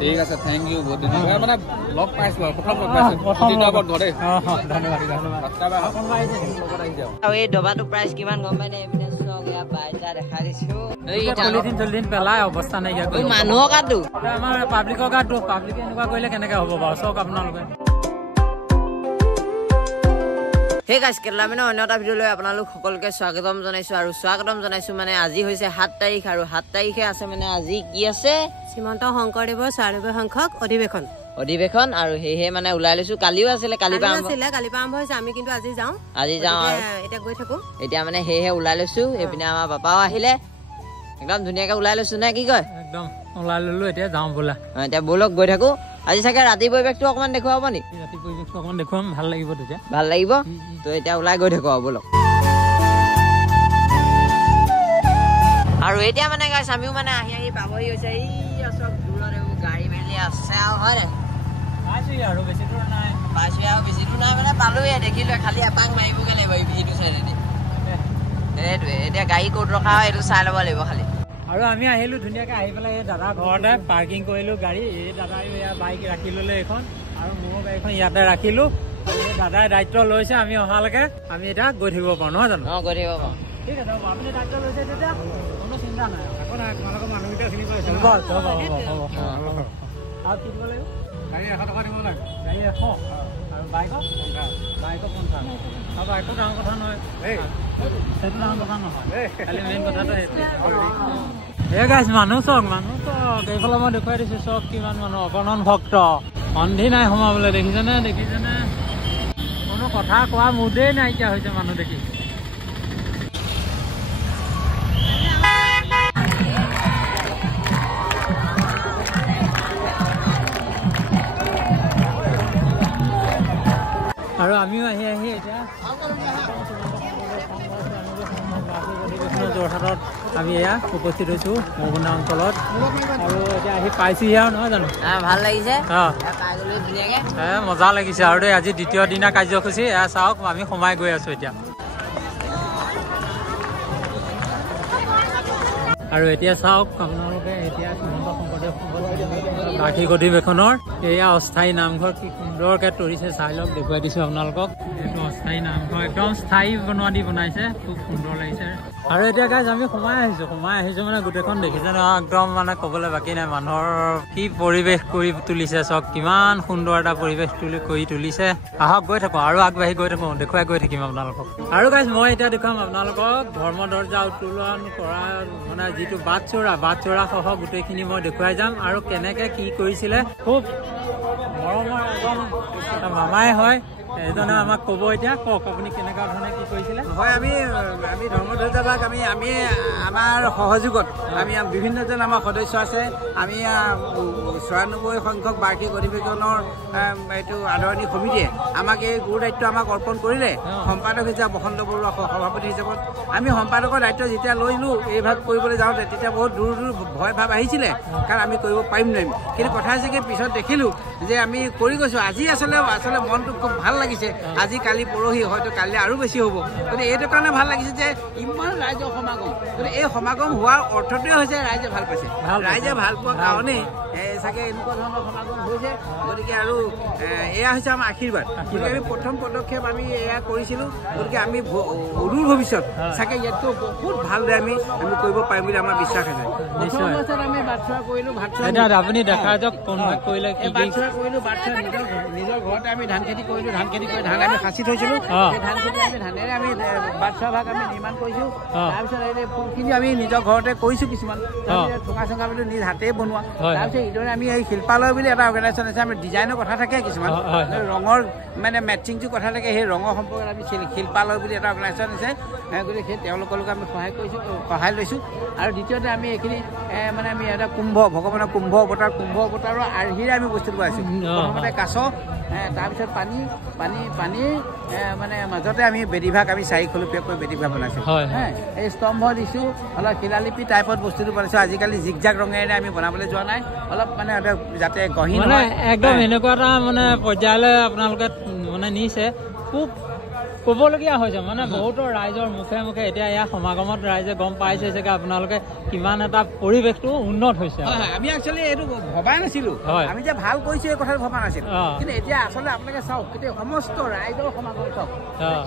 ঠিক আছে thank U বহুত দিন মানে লগ পাইছো প্ৰথম লগ পাইছো দিনৰ ঘৰে ধন্যবাদ আৰু এই ডবাটো প্ৰাইচ কিমান গম পাই নে এপিনে চক ইয়া বাইটা দেখা দিছো এই 40 দিন পেলাই অৱস্থা নাই ইয়াত মানুহৰ কাটো আমাৰ পাব্লিকৰ কাটো পাব্লিকে এনেকুৱা কৰিলে কেনেকৈ হ'ব বাৰু চক আপোনালোকে হে গাইস কেলামিনৰ অন্য এটা ভিডিঅ'লৈ আপোনালোক সকলোকে স্বাগতম জনাইছো আৰু স্বাগতম জনাইছো মানে আজি হৈছে 7 তাৰিখ আৰু 7 তাৰিখে আছে মানে আজি কি আছে শ্ৰীমন্ত শংকৰদেৱৰ 96 সংখ্যক অধিৱেশন আৰু হেহে মানে ওলাই লৈছো কালিও আছিলে কালি পা আৰম্ভ হৈছে আমি কিন্তু আজি যাওঁ এতিয়া গৈ থাকো এতিয়া মানে হেহে ওলাই লৈছো এপিনে আমাৰ বাপাও আহিলে একদম ধুনীয়াকৈ ওলাই লৈছো না কি কয় একদম ওলাই ললো এতিয়া যাওঁ বলা এতিয়া বলক গৈ থাকো আজি চাগে ৰাতি পৰিৱেশটো অকমান দেখুৱাব নি ৰাতি পৰিৱেশটো অকমান দেখুৱাম ভাল লাগিব তেতিয়া ভাল লাগিব তো এতিয়া ওলাই গৈ থাকো বলক আৰু এতিয়া মানে গাইছ আমিও মানে আহি পাবহি হৈছে এই সব দূৰৰ গাড়ী মেলি আছে হয় না পাইছো আৰু বেছি দূৰ নাই মানে পালোৱে দেখিলো খালি এপাক মাৰিবগে লাগিব এই ভিডিঅ চাইডে এইটোৱে এতিয়া গাড়ী ক'ত ৰখা হয় এইটো চাই ল'ব লাগিব খালি আৰু আমি আহিলো ধুনীয়াকৈ আহি পেলাই এই দাদা ঘৰতে পাৰ্কিং কৰিলো গাড়ী এই দাদাই বাইক ৰাখি ললে এখন আৰু মোৰ গাড়ীখন ইয়াতে ৰাখিলো এই দাদাই দায়িত্ব লৈছে আমি অহালৈকে আমি এতিয়া গৈ থাকিব পাৰো নহয় জানো গৈ থাকিব পাৰো ঠিক আছে আপুনি দায়িত্ব লৈছে তেতিয়া কোনো চিন্তা নাই আকৌ নাই তোমালোকৰ মানুহকেইটা চিনি পাইছে হ'ব আৰু কি দিব লাগিব গাড়ী 100 টকা দিব লাগে গাড়ী 100 আৰু বাইকৰ 50 আৰু বাইকৰ ডাঙৰ কথা নহয় সেইটো ডাঙৰ কথা নহয় খালি মেইন কথাটো এই গাইছ মানুহ চক এইফালে মই দেখুৱাই দিছো চক কিমান মানুহ অগণন ভক্ত সন্ধি নাই সোমাবলৈ দেখিছেনে কোনো কথা কোৱা মুদেই নাইকিয়া হৈছে মানুহ দেখি আৰু আমিও আহি এতিয়া যোৰহাটত আমি এয়া উপস্থিত হৈছো মগুনা অঞ্চলত আৰু এতিয়া আহি পাইছোহি আৰু নহয় জানো ভাল লাগিছে মজা লাগিছে আৰু দেই আজি দ্বিতীয় দিনা কাৰ্যসূচী এয়া চাওক আমি সোমাই গৈ আছো এতিয়া আৰু এতিয়া চাওক আপোনালোকে এতিয়া শ্ৰীমন্ত শংকৰদেৱ বাৰ্ষিক অধিৱেশনৰ এয়া অস্থায়ী নামঘৰ কি সুন্দৰকে তৰিছে চাই লওক দেখুৱাই দিছো আপোনালোকক এইটো অস্থায়ী নামঘৰ একদম স্থায়ী বনাইছে খুব সুন্দৰ লাগিছে আৰু এতিয়া গাইজ আমি সোমাই আহিছো মানে গোটেইখন দেখিছে নহয় একদম মানে ক'বলৈ বাকী নাই মানুহৰ কি পৰিৱেশ কৰি তুলিছে চক কিমান সুন্দৰ এটা পৰিৱেশ কৰি তুলিছে আহক গৈ থাকো আৰু আগবাঢ়ি গৈ থাকো দেখুৱাই গৈ থাকিম আপোনালোকক আৰু গাইজ মই এতিয়া দেখুৱাম আপোনালোকক ধৰ্ম দৰ্জা উত্তোলন কৰা মানে যিটো বাট চৌৰা সহ গোটেইখিনি মই দেখুৱাই যাম আৰু কেনেকে কি কৰিছিলে খুব মৰমৰ এজন মামাই হয় এজনে আমাক ক'ব এতিয়া কওক আপুনি কেনেকুৱা ধৰণে কি কৰিছিলে হয় আমি ধৰ্মধ্বজাভাগ আমি আমাৰ সহযোগত আমি বিভিন্নজন আমাৰ সদস্য আছে আমি 96 সংখ্যক বাৰ্ষিক অধিৱেশনৰ এইটো আদৰণি সমিতিয়ে আমাক এই গুৰু দায়িত্ব আমাক অৰ্পণ কৰিলে সম্পাদক হিচাপে বসন্ত বৰুৱা সভাপতি হিচাপত আমি সম্পাদকৰ দায়িত্ব যেতিয়া লৈলো এই ভাগ কৰিবলৈ যাওঁতে তেতিয়া বহুত দূৰ ভয় ভাৱ আহিছিলে কাৰণ আমি কৰিব পাৰিম নোৱাৰিম কিন্তু কথা হৈছে কি পিছত দেখিলো যে আমি কৰি গৈছো আজি আচলতে মনটো খুব ভাল লাগিছে আজি কালি পৰহি হয়তো কালি আৰু বেছি হ'ব গতিকে এইটো কাৰণে ভাল লাগিছে যে ইমান ৰাইজৰ সমাগম গতিকে এই সমাগম হোৱাৰ অৰ্থটোৱে হৈছে ৰাইজে ভাল পাইছে ৰাইজে ভাল পোৱাৰ কাৰণেই চাগে এনেকুৱা ধৰণৰ সমাগম হৈছে গতিকে আৰু এয়া হৈছে আমাৰ আশীৰ্বাদ গতিকে আমি প্ৰথম পদক্ষেপ আমি এয়া কৰিছিলোঁ গতিকে আমি অদূৰ ভৱিষ্যত চাগে ইয়াতকৈ বহুত ভালদৰে আমি কৰিব পাৰিম বুলি আমাৰ বিশ্বাস আছে আমি বাটচৰা কৰিলোঁ আপুনি দেখা যাওক কৰিলে নিজৰ ঘৰতে আমি ধান খেতি কৰিলোঁ ধান আমি সাঁচি থৈছিলোঁ ধান খেতি আমি ধানেৰে আমি বাটচৰা ভাগ আমি নিৰ্মাণ কৰিছোঁ তাৰপিছত এই ফুলখিনি আমি নিজৰ ঘৰতে কৰিছোঁ কিছুমান ঠোঙা চোঙা বুলি নিজ হাতেই বনোৱা তাৰপিছত এইদৰে আমি এই শিল্পালয় বুলি এটা অৰ্গেনাইজেশ্যন আছে আমি ডিজাইনৰ কথা থাকে কিছুমান ৰঙৰ মানে মেচিংটো কথা থাকে সেই ৰঙৰ সম্পৰ্কত আমি শিল্পালয় বুলি এটা অৰ্গেনাইজেশ্যন আছে গতিকে সেই তেওঁলোকৰ লগত আমি সহায় লৈছোঁ আৰু দ্বিতীয়তে আমি এইখিনি মানে আমি এটা ভগৱানৰ কুম্ভ অৱতাৰৰ আৰ্হিৰে আমি বস্তুটো বনাইছোঁ প্ৰথমতে কাছ তাৰপিছত পানী মানে মাজতে আমি বেদিভাগ আমি 4 খলপীয়াকৈ বেদিভাগ বনাইছোঁ এই স্তম্ভ দিছোঁ অলপ শিলালিপি টাইপত বস্তুটো বনাইছোঁ আজিকালি জিগজাগ ৰঙেৰে আমি বনাবলৈ যোৱা নাই অলপ মানে যাতে গহীন একদম এনেকুৱা এটা মানে পৰ্যায়লৈ আপোনালোকে মানে নিছে খুব ক'বলগীয়া হৈছে মানে বহুতৰ ৰাইজৰ মুখে মুখে এতিয়া এয়া সমাগমত ৰাইজে গম পাইছে চাগে আপোনালোকে কিমান এটা পৰিৱেশটো উন্নত হৈছে আমি একচুৱেলি এইটো ভবাই নাছিলো আমি যে ভাল কৈছো এই কথাটো ভবা নাছিলো কিন্তু এতিয়া আচলতে আপোনালোকে চাওক কেতিয়া সমস্ত ৰাইজৰ সমাগম চাওক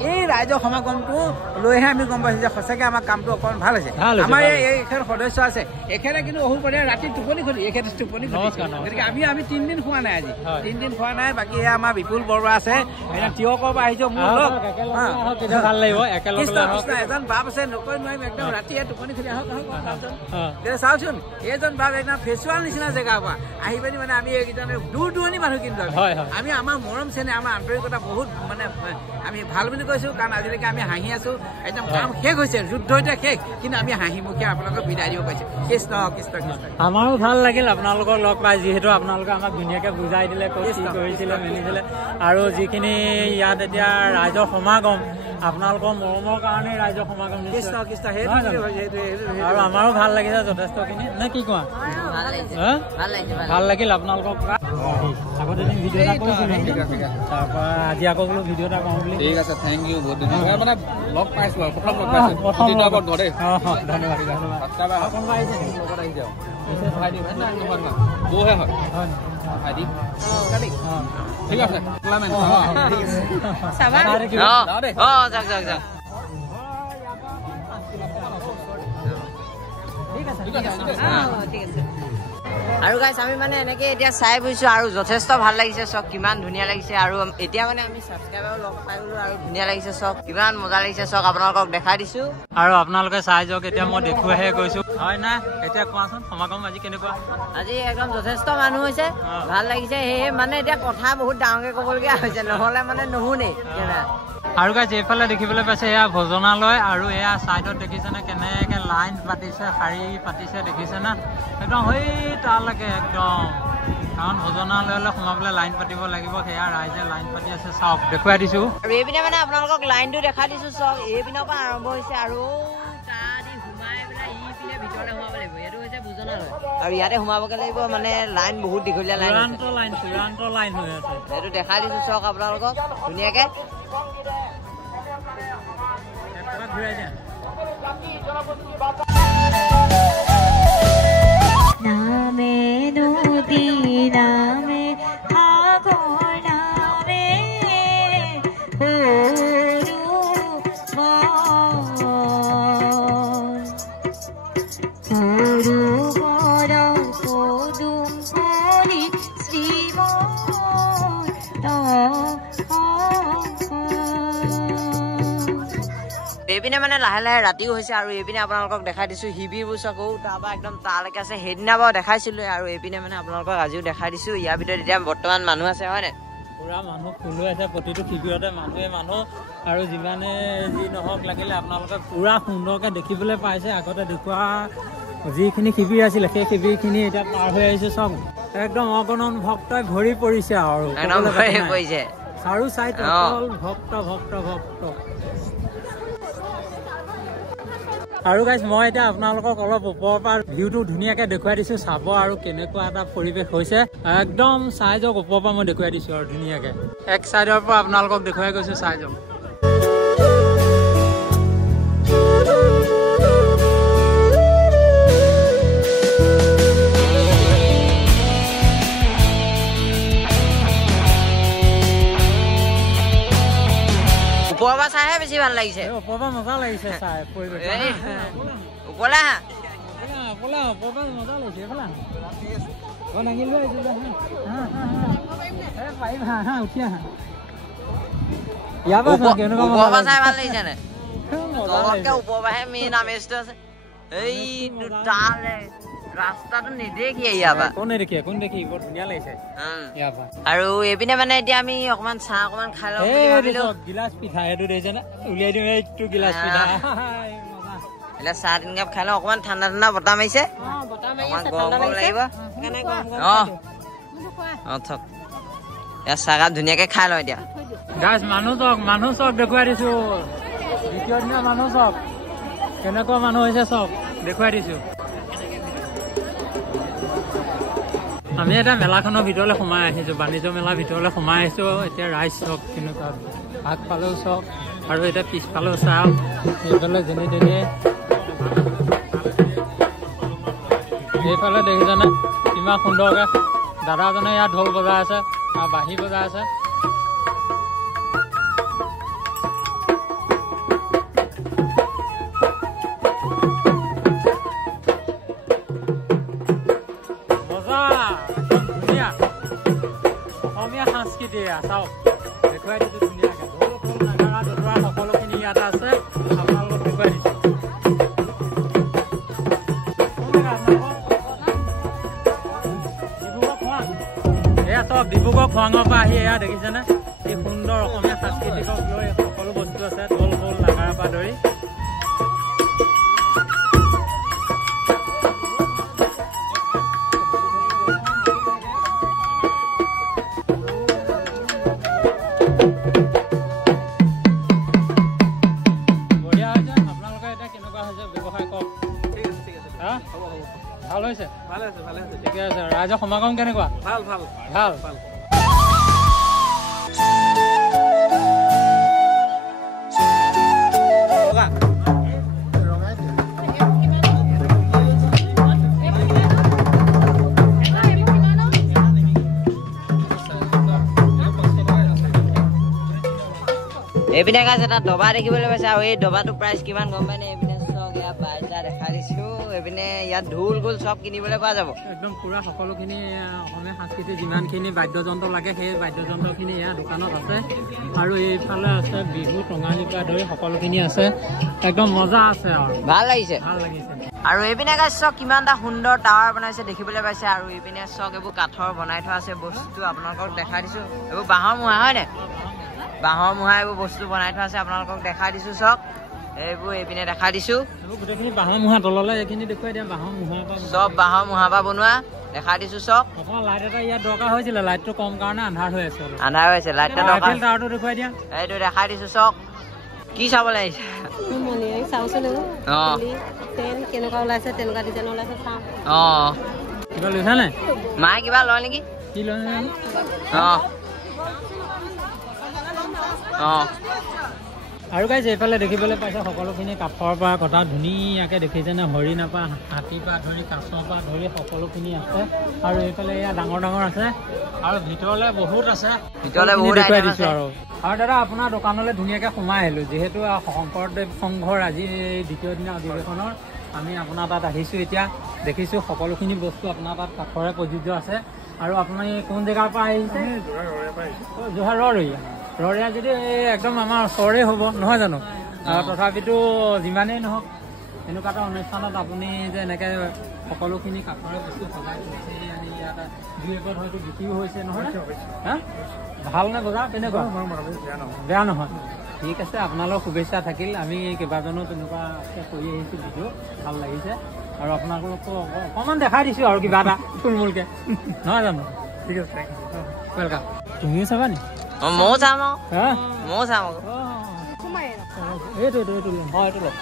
এই ৰাইজৰ সমাগমটো লৈহে আমি গম পাইছো যে সঁচাকে আমাৰ কামটো অকণমান ভাল হৈছে আমাৰ এইখন সদস্য আছে এখেতে কিন্তু অহুপৰে ৰাতি টোপনি খতি এখেতে টোপনি গতিকে আমি 3 দিন খোৱা নাই আজি 3 দিন খোৱা নাই বাকী আমাৰ বিপুল বৰুৱা আছে এতিয়া তিয়কৰ পৰা আহিছো মোৰ লগ ভাল লাগিব একেলগে এজন বাপ আছে নকৈ নোৱাৰিম একদম ৰাতি টোপনি খতি আহক চাওকচোন এইজন বাপ একদম ফেচুৱাল নিচিনা জেগাৰ পৰা আহি পিনি মানে আমি এইকেইজনে দূৰ দূৰণি মানুহ কিন্তু আমি আমাৰ মৰম চেনেহ আমাৰ আন্তৰিকতা বহুত মানে আমি ভাল বুলি কৈছো কাৰণ আজিলৈকে আমি হাঁহি আছো একদম কাম শেষ হৈছে যুদ্ধ এতিয়া শেষ কিন্তু আমি হাঁহি মুখে আপোনালোকক বিদায় দিব পাইছো কৃষ্ণ কৃষ্ণ কৃষ্ণ আমাৰো ভাল লাগিল আপোনালোকৰ লগ পাই যিহেতু আপোনালোকে আমাক ধুনীয়াকৈ বুজাই দিলে কি কৰিছিলে মেলিছিলে আৰু যিখিনি ইয়াত এতিয়া ৰাইজৰ সমাগম আপোনালোকৰ মৰমৰ কাৰণে ৰাইজৰ সমাগম কৃষ্ণ কৃষ্ণ আৰু আমাৰো ভাল লাগিছে যথেষ্টখিনি নে কি কোৱা ভাল লাগিল আপোনালোকক আগতে ভিডিঅ' এটা কৰিছিলোঁ তাৰপৰা আজি আকৌ বোলো ভিডিঅ' এটা কৰোঁ বুলি ঠিক আছে থেংক ইউ বহুত ধন্যবাদ মানে লগ পাইছো আৰু প্ৰথম লগ পাইছো ধন্যবাদ ধন্যবাদ কোনোবা আহিছে লগত আহি যাওক বৌহে হয় ভাইটি ঠিক আছে আৰু গাইছ আমি মানে এনেকে এতিয়া চাই বুজিছো আৰু যথেষ্ট ভাল লাগিছে চক কিমান ধুনীয়া লাগিছে আৰু এতিয়া মানে আমি সাবস্ক্ৰাইবাৰ লগ পাই গলো আৰু ধুনীয়া লাগিছে চক কিমান মজা লাগিছে চক আপোনালোকক দেখাই দিছো আৰু আপোনালোকে চাই যাওক এতিয়া মই দেখুৱাহে গৈছো হয় না এতিয়া কোৱাচোন সমাগম আজি কেনেকুৱা আজি একদম যথেষ্ট মানুহ হৈছে ভাল লাগিছে সেয়ে মানে এতিয়া কথা বহুত ডাঙৰকে ক'বলগীয়া হৈছে নহ'লে মানে নুশুনে আৰু গাইজ এইফালে দেখিবলৈ পাইছে এয়া ভোজনালয় আৰু এয়া চাইডত দেখিছেনে কেনেকে লাইন পাতিছে শাৰী পাতিছে দেখিছেনে একদম সেই তালৈকে একদম কাৰণ ভোজনালয়লৈ সোমাবলৈ লাইন পাতিব লাগিব সেয়া ৰাইজে লাইন পাতি আছে চাওক দেখুৱাই দিছো আৰু এইপিনে মানে আপোনালোকক লাইনটো দেখাই দিছো চাওক এইপিনৰ পৰা আৰম্ভ হৈছে আৰু সোমাই পেলাই ইপিনে ভিতৰলৈ সোমাব লাগিব এইটো হৈছে ভোজনালয় আৰু ইয়াতে সোমাবগে লাগিব মানে লাইন বহুত দীঘলীয়া লাইন চূড়ান্ত লাইন হৈ আছে এইটো দেখাই দিছো চাওক আপোনালোকক ধুনীয়াকে নামে নদী নামে সাগর নামে সৰু বৰ পদুম হৰি এইপিনে মানে লাহে লাহে ৰাতিও হৈছে আৰু এইপিনে আপোনালোকক দেখাই দিছো শিবিৰবোৰ চকৌ তাৰপৰা একদম তালৈকে আছে সেইদিনা বাৰু দেখাইছিলো আৰু এইপিনে মানে আপোনালোকক আজিও দেখাই দিছো ইয়াৰ ভিতৰত এতিয়া বৰ্তমান মানুহ আছে হয় নে পুৰা মানুহ ফুল হৈ আছে প্ৰতিটো শিবিৰতে মানুহ আৰু যিমানে যি নহওক লাগিলে আপোনালোকে পুৰা সুন্দৰকৈ দেখিবলৈ পাইছে আগতে দেখুওৱা যিখিনি শিবিৰ আছিলে সেই শিবিৰখিনি এতিয়া পাৰ হৈ আহিছে চব একদম অগণন ভক্তই ভৰি পৰিছে আৰু চাৰু চাইড অকল ভক্ত আৰু গাইজ মই এতিয়া আপোনালোকক অলপ ওপৰৰ পৰা ভিউটো ধুনীয়াকৈ দেখুৱাই দিছো চাব আৰু কেনেকুৱা এটা পৰিৱেশ হৈছে একদম চাই যাওক ওপৰৰ পৰা মই দেখুৱাই দিছো আৰু ধুনীয়াকৈ এক চাইডৰ পৰা আপোনালোকক দেখুৱাই গৈছো চাই যাওক ওপৰৰ পৰা চাইহে বেছি ভাল লাগিছে ওপৰৰ পৰা মজা লাগিছে চাই পৰিৱেশ ওপৰলৈ আহা ওপৰৰ পৰা মজা লাগিছে এইফালে দাঙিলো উঠি আহা ইয়াৰ পৰা ওপৰৰ পৰা চাই ভাল লাগিছে নে তলতকে ওপৰৰ পৰাহে মেইন আমেজটো আছে এইটো তালে ৰাস্তাটো নেদেখিয়ে ইয়াৰ পৰা কোন দেখি বৰ ধুনীয়া লাগিছে আৰু এইপিনে মানে এতিয়া আমি অকমান চাহ অকমান খাই লওঁ গিলাচ পিঠা সেইটো দেখিছে উলিয়াই দিওঁ এইটো গিলাচ পিঠা এতিয়া চাহ 3 কাপ খাই লওঁ অকমান ঠাণ্ডা ঠাণ্ডা বতাহ মাৰিছে অকমান গৰম লাগিব থক ইয়াৰ চাহকাপ ধুনীয়াকে খাই লওঁ এতিয়া গাইজ মানুহ চব দেখুৱাই দিছো দ্বিতীয় দিনা মানুহ চব কেনেকুৱা মানুহ হৈছে চব দেখুৱাই দিছো আমি এটা মেলাখনৰ ভিতৰলৈ সোমাই আহিছো বাণিজ্য মেলাৰ ভিতৰলৈ সোমাই আহিছো এতিয়া ৰাইজ চব কেনেকুৱা ভাগ পালেও চব আৰু এতিয়া পিছফালেও চাওক এইফালে যেনি তেনি এইফালে দেখিছেনে কিমান সুন্দৰকৈ দাদাজনে ইয়াত ঢোল বজাই আছে আৰু বাঁহী বজাই আছে। অসমীয়া সংস্কৃতি চাওক দেখুৱাই দিছোঁ ধুনীয়াকৈ ঢোল খোল নাগাৰা দদৰা সকলোখিনি ইয়াত আছে আপোনালোকক দেখুৱাই দিছোঁ। এয়া চব ডিব্ৰুগড় খোৱাঙৰ পৰা আহি এয়া দেখিছেনে এই সুন্দৰ অসমীয়া সাংস্কৃতিকক লৈ সকলো বস্তু আছে ঢোল খোল নাগাৰা পৰা ধৰি। ভাল হৈছে ঠিকে আছে। ৰাইজৰ সমাগম কেনেকুৱা? ভাল ভাল ভাল ভাল। এইপিনে গাছ এটা ডবা দেখিবলৈ পাইছে আৰু এই ডবাটো প্ৰাইচ কিমান গম পাই নে? এইপিনে চক ইয়াত বাইজা দেখা দিছো। এইপিনে ইয়াত ঢোল খোল চব কিনিবলৈ পোৱা যাব একদম পুৰা সকলোখিনি অসমীয়া সংস্কৃতিৰ যিমানখিনি বাদ্যযন্ত্ৰ লাগে সেই বাদ্যযন্ত্ৰখিনি ইয়াৰ দোকানত আছে। আৰু এইফালে আছে বিহু টঙালিৰ পৰা ধৰি সকলোখিনি আছে একদম মজা আছে আৰু ভাল লাগিছে ভাল লাগিছে। আৰু এইপিনে গাছ চক কিমান এটা সুন্দৰ টাৱাৰ বনাইছে দেখিবলৈ পাইছে। আৰু এইপিনে চক এইবোৰ কাঠৰ বনাই থোৱা আছে বস্তু আপোনালোকক দেখাই দিছো। এইবোৰ বাঁহৰ মুঢ়া হয় নে? বাঁহৰ মুঢ়া এইবোৰ বস্তু বনাই থোৱা আছে আপোনালোকক দেখাই দিছো চক এইবোৰ এইপিনে দেখাই দিছো গোটেইখিনি বাঁহৰ মুঢ়া তললৈ এইখিনি দেখুৱাই দিয়া বাঁহৰ মুঢ়া চব বাঁহৰ মুঢ়া পৰা বনোৱা দেখাই দিছো চক। অকণমান লাইট এটা ইয়াত দৰকাৰ হৈছিলে লাইটটো কম কাৰণে আন্ধাৰ হৈ আছে আন্ধাৰ হৈ আছে লাইটটা দৰকাৰ টাৱাৰটো দেখুৱাই দিয়া এইটো দেখাই দিছো চক। কি চাবলৈ আহিছে? কেনেকুৱা ওলাইছে তেনেকুৱা ডিজাইন ওলাইছে চাওঁ। কিবা লৈছা নে? মায়ে কিবা লয় নেকি? কি লয় আৰু গাইজ এইফালে দেখিবলৈ পাইছে সকলোখিনি কাঠৰ পৰা কটা ধুনীয়াকৈ দেখিছেনে হৰিণাৰ পৰা হাতীৰ পৰা ধৰি কাছৰ পৰা ধৰি সকলোখিনি আছে। আৰু এইফালে এয়া ডাঙৰ ডাঙৰ আছে আৰু ভিতৰলৈ বহুত আছে দেখুৱাই দিছোঁ। আৰু দাদা আপোনাৰ দোকানলৈ ধুনীয়াকৈ সোমাই আহিলোঁ যিহেতু শংকৰদেৱ সংঘৰ আজি দ্বিতীয় দিনা অধিৱেশনৰ আমি আপোনাৰ তাত আহিছোঁ। এতিয়া দেখিছোঁ সকলোখিনি বস্তু আপোনাৰ তাত কাঠৰে প্ৰযোজ্য আছে। আৰু আপুনি কোন জেগাৰ পৰা আহিছে? যোৰহাট ৰৰৈয়া যদি একদম আমাৰ ওচৰে হ'ব নহয় জানো? তথাপিতো যিমানেই নহওক এনেকুৱা এটা অনুষ্ঠানত আপুনি যে এনেকৈ সকলোখিনি কাঠৰে বস্তু সজাই আনি ইয়াত দুই এপদ হয়তো বিক্ৰীও হৈছে নহয় হা? ভালনে বজাৰ কেনেকুৱা? বেয়া নহয় ঠিক আছে। আপোনালোকৰ শুভেচ্ছা থাকিল। আমি কেইবাজনো তেনেকুৱাকৈ কৰি আহিছোঁ ভিডিঅ' ভাল লাগিছে। আৰু আপোনালোককো অকণমান দেখাই দিছোঁ আৰু কিবা এটা থুলমূলকৈ নহয় জানো? ঠিক আছে ৱেলকাম। তুমিও চাবা নি? ময়ো চাম ময়ো চাম এইটো এইটো ল'ম হয় এইটো ল'ম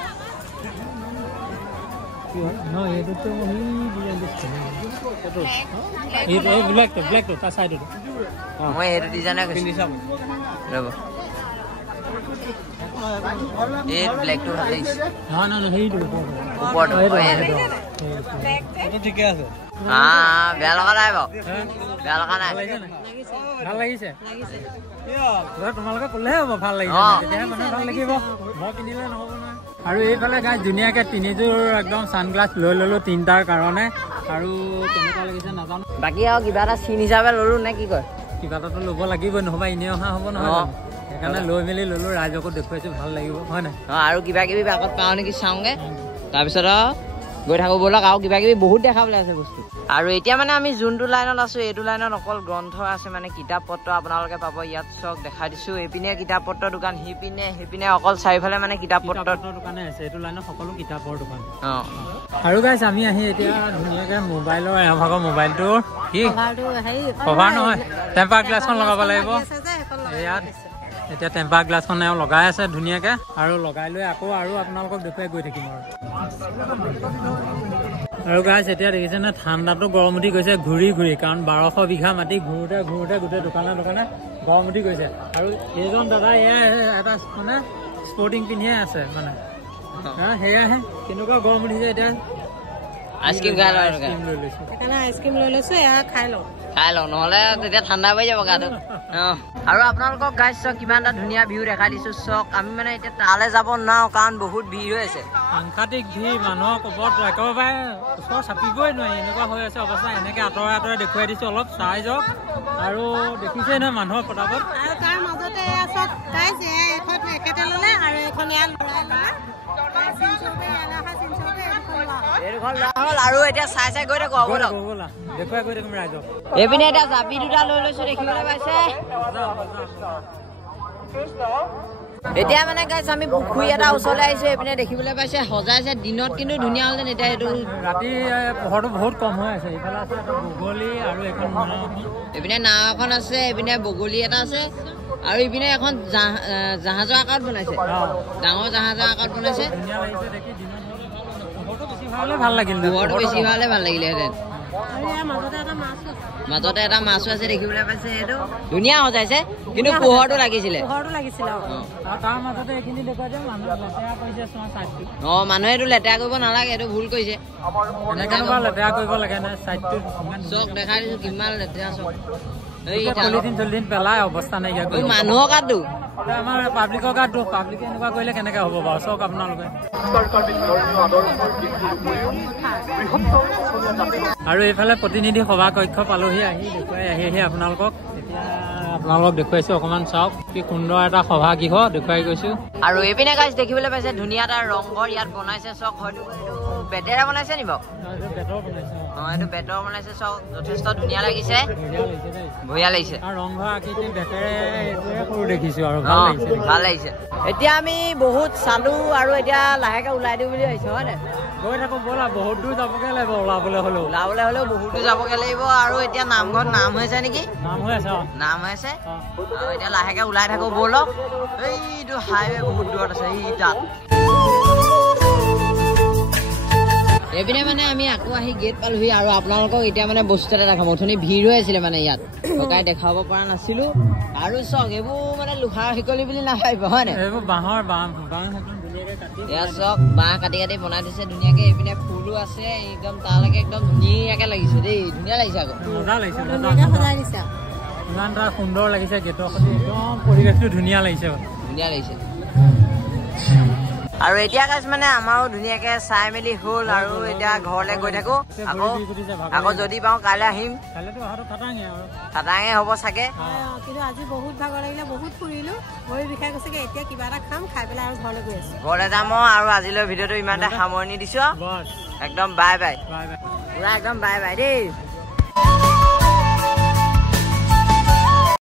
এইটোতো ব্লেকটো তাৰ চাইডটো মই সেইটো ডিজাইনে পিন্ধি চাম ৰ'ব। এই ব্লেকটো ভাল লাগিছে ওপৰটো ঠিকে আছে। বেয়া লগা নাই বাৰু বেয়া লগা নাই ভাল লাগিছে। তোমালোকে ক'লেহে হ'ব ভাল লাগিছে তেতিয়াহে মানুহে ভাল লাগিব মই পিন্ধিলে নহ'ব নহয়। আৰু এইফালে গাইজ ধুনীয়াকৈ তিনিযোৰ একদম ছানগ্লাছ লৈ ল'লোঁ তিনিটাৰ কাৰণে। আৰু কেনেকুৱা লাগিছে নাজানো। বাকী আৰু কিবা এটা চিন হিচাপে ল'লোঁ নে কি কয়? কিবা এটাতো ল'ব লাগিবই নহ'বা এনেই অহা হ'ব নহয় সেইকাৰণে লৈ মেলি ল'লোঁ ৰাইজকো দেখুৱাইছোঁ ভাল লাগিব হয় নাই? আৰু কিবা কিবি আগত পাওঁ নেকি চাওঁগৈ তাৰপিছত গৈ থাকোঁ ব'লক। আৰু কিবা কিবি বহুত দেখাবলৈ আছে বস্তু। আৰু এতিয়া মানে আমি যোনটো লাইনত আছোঁ এইটো লাইনত অকল গ্ৰন্থ আছে মানে কিতাপ পত্ৰ আপোনালোকে পাব ইয়াত চক দেখাই দিছোঁ। এইপিনে কিতাপ পত্ৰৰ দোকান সিপিনে অকল চাৰিওফালে মানে কিতাপ পত্ৰৰ দোকানে আছে। এইটো লাইনত সকলো কিতাপৰ দোকান। আৰু গাইজ আমি আহি এতিয়া ধুনীয়াকৈ মোবাইলৰ এভাগৰ মোবাইলটো কি কভাৰ নহয় টেম্পাৰ গ্লাছখন লগাব লাগিব ইয়াত। এতিয়া টেম্পাৰ গ্লাছখন লগাই আছে ধুনীয়াকৈ আৰু লগাই লৈ আকৌ আৰু আপোনালোকক দেখুৱাই গৈ থাকিম আৰু গাইজ এতিয়া দেখিছেনে ঠাণ্ডাটো গৰম উঠি গৈছে ঘূৰি ঘূৰি কাৰণ 1200 বিঘা মাটি ঘূৰোতে গোটেই দোকানে গৰম উঠি গৈছে। আৰু এইজন দাদা এয়া এটা মানে স্পৰ্টিং পিন্ধিয়ে আছে মানে সেয়াহে কেনেকুৱা গৰম উঠিছে এতিয়া আইচক্ৰীম খাই লওঁ লৈ লৈছো সেইকাৰণে আইচক্ৰীম লৈ লৈছো এয়া খাই লওঁ নহ'লে তেতিয়া ঠাণ্ডা পৰি যাব গাটো আৰু আপোনালোকক গাইছ চক কিমান এটা ধুনীয়া ভিউ দেখাই দিছো চক আমি মানে এতিয়া তালৈ যাব নোৱাৰো কাৰণ বহুত ভিৰ হৈ আছে সাংঘাতিক ভিৰ মানুহৰ ওপৰত একেবাৰে ওচৰ চাপিবই নোৱাৰি এনেকুৱা হৈ আছে অৱস্থা এনেকে আঁতৰে আঁতৰে দেখুৱাই দিছো অলপ চাই যাওক আৰু দেখিছে নহয় মানুহৰ পতাপত আৰু তাৰ মাজতে এয়া চব গাইছ এখন একেটা ল'লে আৰু এখন ইয়াত ল'ৰাই আৰু এতিয়া চাই চাই গৈ থাকো দেখুৱাই গৈ থাকিম ৰাইজক এইপিনে এতিয়া জাপি দুটা লৈ লৈছো দেখিবলৈ পাইছে এতিয়া মানে গাইছ আমি পুখুৰী এটা ওচৰলৈ আহিছো এইপিনে দেখিবলৈ পাইছে সজাইছে দিনত কিন্তু ধুনীয়া হ'লহেঁতেন এতিয়া এইটো ৰাতি পোহৰটো বহুত কম হৈ আছে এইফালে আছে বগলী আৰু এখন এইপিনে নাও এখন আছে এইপিনে বগলী এটা আছে আৰু এইপিনে এখন জাহাজৰ আকাৰত বনাইছে ডাঙৰ জাহাজৰ আকাৰত বনাইছে ধুনীয়া লাগিছে দেখি দিনত ভাল লাগিল পোহৰটো বেছি হ'লে ভাল লাগিলেহেঁতেন মাজতে এটা মাছো আছে দেখিবলৈ পাইছে এইটো ধুনীয়া সজাইছে কিন্তু পোহৰটো লাগিছিলে তাৰ মাজতে এইখিনি দেখুৱাই যে মানুহে লেতেৰা কৰিছে মানুহে এইটো লেতেৰা কৰিব নালাগে এইটো ভুল কৰিছে লেতেৰা কৰিব লাগে নে চাইডটো চক দেখাই দিছো কিমান লেতেৰা চক চল্লিদিন পেলাই অৱস্থা নাইকিয়া মানুহৰ গাতো আমাৰ পাব্লিকৰ গাত দুখ পাব্লিকে এনেকুৱা কৰিলে কেনেকে হ'ব বাৰু চাওক আপোনালোকে আৰু এইফালে প্ৰতিনিধি সভা কক্ষ পালোহি আহি দেখুৱাই আহি আপোনালোকক এতিয়া আপোনালোকক দেখুৱাইছো অকমান চাওক কি সুন্দৰ এটা সভা গৃহ দেখুৱাই গৈছো আৰু এইপিনে গাইছ দেখিবলৈ পাইছে ধুনীয়া এটা ৰংঘৰ ইয়াত বনাইছে চক হয়তো বেতেৰে বনাইছে নি বাৰু এইটো বেতৰ বনাইছে চক যথেষ্ট ধুনীয়া লাগিছে বঢ়িয়া লাগিছে ৰংঘৰ আকৃতি বেতেৰে সৰু দেখিছো আৰু ভাল লাগিছে এতিয়া আমি বহুত চালো আৰু এতিয়া লাহেকে ওলাই দিওঁ বুলি ভাবিছো হয় নে গৈ থাকো ব'লা বহুত দূৰ যাবগে লাগিব ওলাবলৈ হ'লেও বহুত দূৰ যাবগে লাগিব আৰু এতিয়া নামঘৰত নাম হৈছে নেকি নাম হৈ আছে আৰু এতিয়া লাহেকে ওলাই থাকো ব'লক এইটো হাইৱে বহুত দূৰত আছে এই তাত এইপিনে মানে আমি আকৌ আহি গেট পালোহি আৰু আপোনালোকক এতিয়া মানে বস্তু এটা দেখাম অথনি ভিৰ হৈ আছিলে মানে ইয়াত ককাই দেখাব পৰা নাছিলো আৰু চক এইবোৰ মানে লোহাৰ শিকলি বুলি নাভাবিব হয় নে এইবোৰ বাঁহৰ এয়া চক বাঁহ কাটি কাটি বনাই দিছে ধুনীয়াকে এইপিনে ফুলো আছে একদম তালৈকে একদম ধুনীয়াকে লাগিছে দেই ধুনীয়া লাগিছে আকৌ মজা লাগিছে ইমান এটা সুন্দৰ লাগিছে গেটৰ সৈতে একদম পৰিৱেশটো ধুনীয়া লাগিছে আৰু এতিয়া গাইছ মানে আমাৰো ধুনীয়াকে চাই মেলি হ'ল আৰু এতিয়া ঘৰলৈ গৈ থাকো আকৌ যদি পাওঁ কাইলৈ আহিম খাটাঙে হ'ব চাগে কিন্তু আজি বহুত ভাগৰ লাগিলে বহুত ফুৰিলো ভৰি বিষাই গৈছেগে এতিয়া কিবা এটা খাম খাই পেলাই আৰু ঘৰলৈ গৈ আছো ঘৰলৈ যাম আৰু আজিলৈ ভিডিঅ'টো ইমানতে সামৰণি দিছো একদম বাই বাই পুৰা একদম বাই বাই দেই